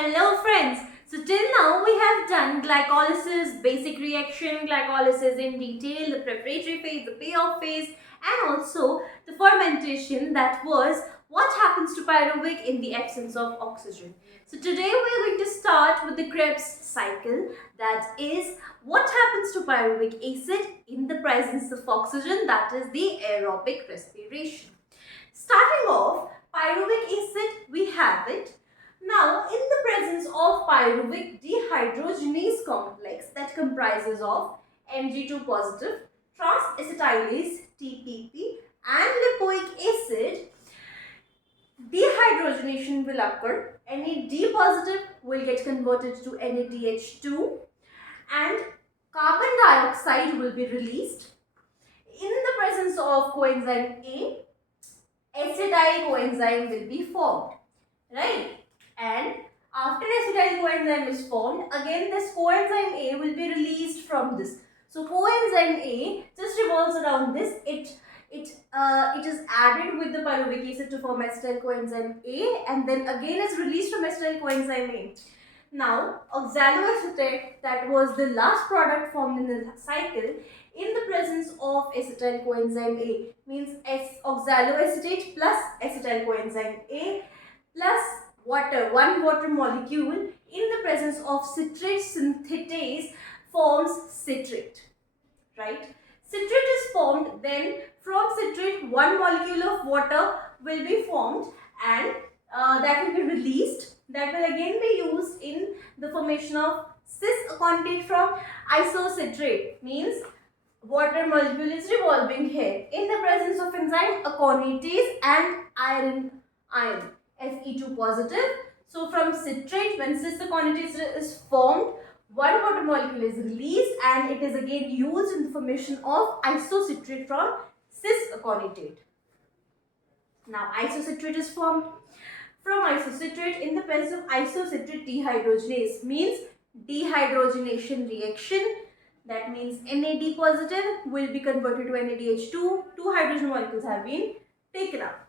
Hello friends. So till now we have done glycolysis, basic reaction, glycolysis in detail, the preparatory phase, the payoff phase, and also the fermentation, that was what happens to pyruvic in the absence of oxygen. So today we are going to start with the Krebs cycle, that is what happens to pyruvic acid in the presence of oxygen, that is the aerobic respiration. Starting off, pyruvic acid, we have it. Now, in the presence of pyruvic dehydrogenase complex that comprises of Mg2 positive, trans-acetylase TPP and lipoic acid, dehydrogenation will occur. NAD positive will get converted to NADH2 and carbon dioxide will be released. In the presence of coenzyme A, acetyl coenzyme will be formed, right? And after acetyl coenzyme is formed, again this coenzyme A will be released from this. So coenzyme A just revolves around this. It is added with the pyruvic acid to form acetyl coenzyme A, and then again is released from acetyl coenzyme A. Now oxaloacetate, that was the last product formed in the cycle, in the presence of acetyl coenzyme A, means oxaloacetate plus acetyl coenzyme A plus water, one water molecule in the presence of citrate synthetase forms citrate, right? Citrate is formed, then from citrate one molecule of water will be formed, and that will be released. That will again be used in the formation of cis acetate from isocitrate, means water molecule is revolving here in the presence of enzyme aconitase and iron Fe2 positive. So from citrate, when cis aconitase is formed, one water molecule is released and it is again used in the formation of isocitrate from cis aconitate. Now isocitrate is formed. From isocitrate, in the presence of isocitrate dehydrogenase, means dehydrogenation reaction. That means NAD positive will be converted to NADH2. Two hydrogen molecules have been taken up.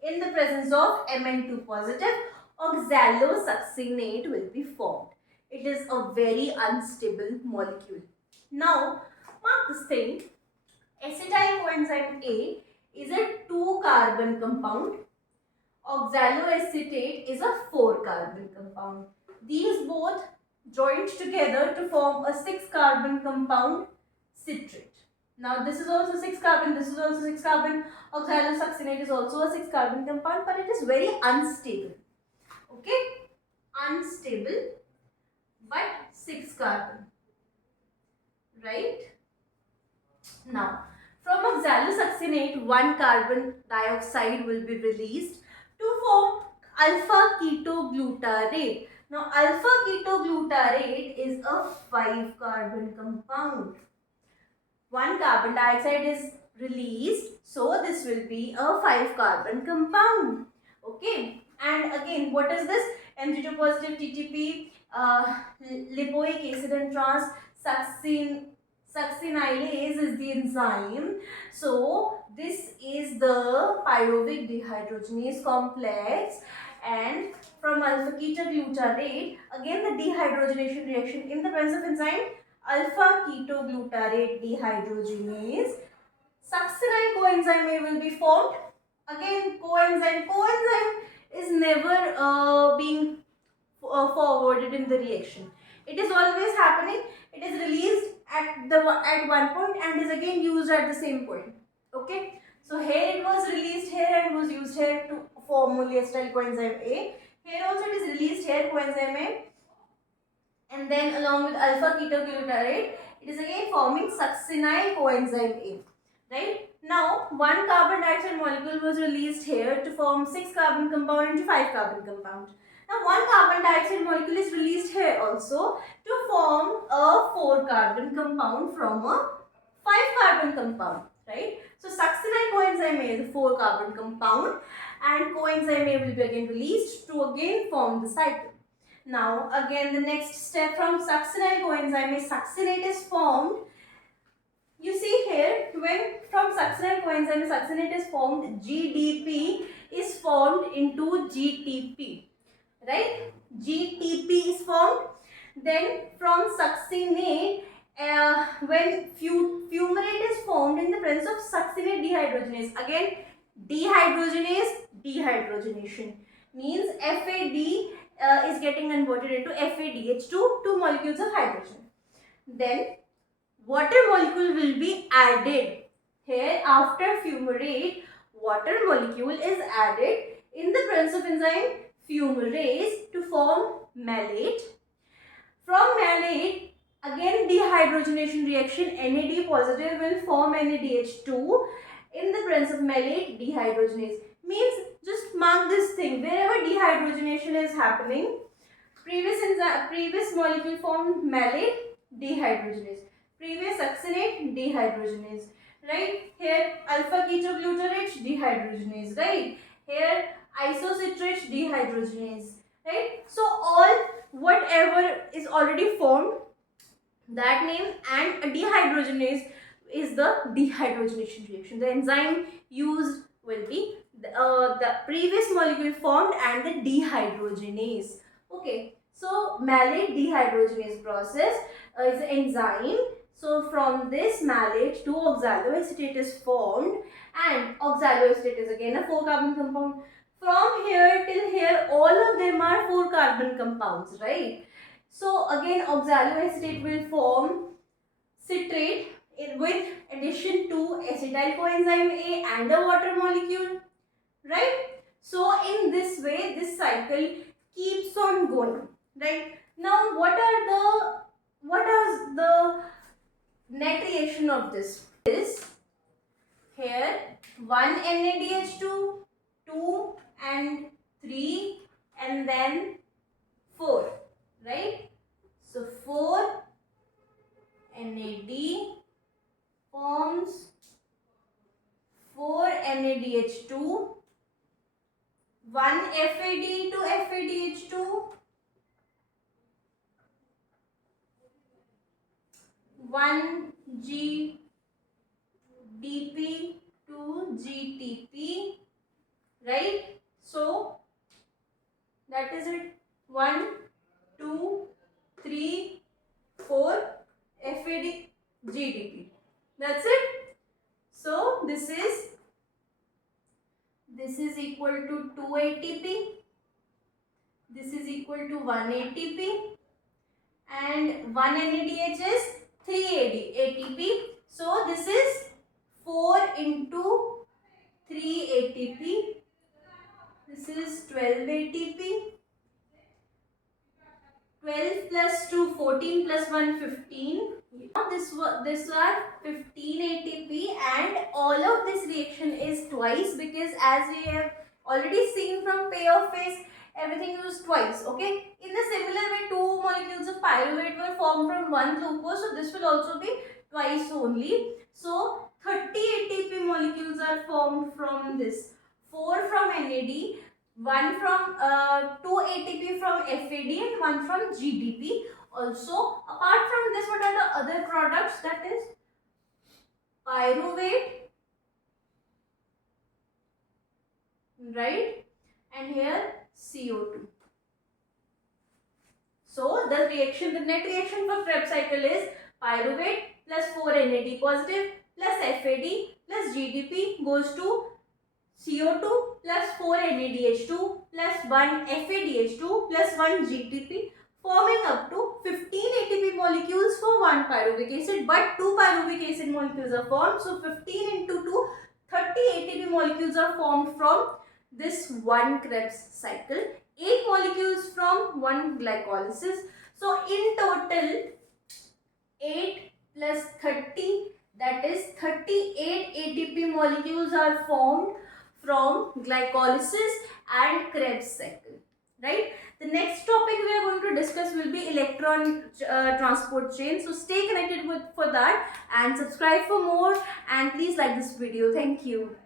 In the presence of Mn2 positive, oxalosuccinate will be formed. It is a very unstable molecule. Now, mark this thing. Acetyl coenzyme A is a 2-carbon compound. Oxaloacetate is a 4-carbon compound. These both joined together to form a 6-carbon compound, citrate. Now this is also 6-carbon, this is also 6-carbon. Oxalosuccinate is also a 6-carbon compound, but it is very unstable. Okay, unstable but 6-carbon, right? Now from oxalosuccinate, 1 carbon dioxide will be released to form alpha ketoglutarate. Now alpha ketoglutarate is a 5-carbon compound. 1 carbon dioxide is released, so this will be a 5-carbon compound. Okay, and again, what is this? Mg2 positive TTP, lipoic acid and trans succinylase is the enzyme. So this is the pyruvic dehydrogenase complex, and from alpha ketoglutarate, again the dehydrogenation reaction in the presence of enzyme alpha ketoglutarate dehydrogenase, succinyl coenzyme A will be formed. Again coenzyme is never being forwarded in the reaction. It is always happening. It is released at one point and is again used at the same point. Okay, so here it was released here and was used here to form only acetyl coenzyme A. Here also it is released here, coenzyme A, and then along with alpha ketoglutarate, it is again forming succinyl coenzyme A. Right? Now, 1 carbon dioxide molecule was released here to form 6-carbon compound into 5-carbon compound. Now, 1 carbon dioxide molecule is released here also to form a 4-carbon compound from a 5-carbon compound. Right? So, succinyl coenzyme A is a 4-carbon compound and coenzyme A will be again released to again form the cycle. Now, again the next step, from succinyl coenzyme A, succinate is formed. You see here, when from succinyl coenzyme A succinate is formed, GDP is formed into GTP, right? GTP is formed. Then from succinate, when fumarate is formed in the presence of succinate dehydrogenase. Again, dehydrogenase, dehydrogenation means FAD is getting converted into FADH2, two molecules of hydrogen. Then water molecule will be added. Here after fumarate, water molecule is added in the presence of enzyme fumarase to form malate. From malate, again dehydrogenation reaction, NAD positive will form NADH2 in the presence of malate dehydrogenase. Means just mark this thing, wherever dehydrogenation is happening, previous molecule formed malate dehydrogenase, previous succinate dehydrogenase, right? Here alpha ketoglutarate dehydrogenase, right? Here isocitrate dehydrogenase, right? So all whatever is already formed, that name, and a dehydrogenase is the dehydrogenation reaction. The enzyme used will be the previous molecule formed and the dehydrogenase. Okay, so malate dehydrogenase process is an enzyme. So from this malate, 2-oxaloacetate is formed, and oxaloacetate is again a 4-carbon compound. From here till here, all of them are 4-carbon compounds, right? So again oxaloacetate will form citrate with addition to acetyl coenzyme A and a water molecule, right? So in this way this cycle keeps on going, right? Now what is the net reaction of this? Is here 1 NADH2, 2 and 3 and then 4, right? So 4 NAD forms 4 NADH2, 1 FAD to FADH2, 1 GDP to GTP, right? So that is it. 1, 2, 3, 4 FAD GDP. That's it. So this is equal to 2 ATP. This is equal to 1 ATP, and 1 NADH is 3 ATP. So this is 4 into 3 ATP. This is 12 ATP. 12 plus 2, 14 plus 1, 15. Now this was 15 ATP, and all of this reaction is twice, because as we have already seen from payoff phase, everything was twice. Okay. In the similar way, 2 molecules of pyruvate were formed from 1 glucose, so this will also be twice only. So 30 ATP molecules are formed from this. 4 from NAD, 1 from 2 ATP from FAD, and 1 from GDP. Also, apart from this, what are the other products? That is pyruvate, right? And here CO2. So the net reaction for Krebs cycle is pyruvate plus 4 NAD positive plus FAD plus GDP goes to CO2 plus 4 NADH2 plus 1 FADH2 plus 1 GTP, forming up to 15 ATP molecules for 1 pyruvic acid, but 2 pyruvic acid molecules are formed. So 15 into 2, 30 ATP molecules are formed from this one Krebs cycle, 8 molecules from one glycolysis. So in total 8 plus 30, that is 38 ATP molecules are formed from glycolysis and Krebs cycle, right? The next topic we are going to discuss will be electron transport chain. So stay connected for that, and subscribe for more, and please like this video. Thank you.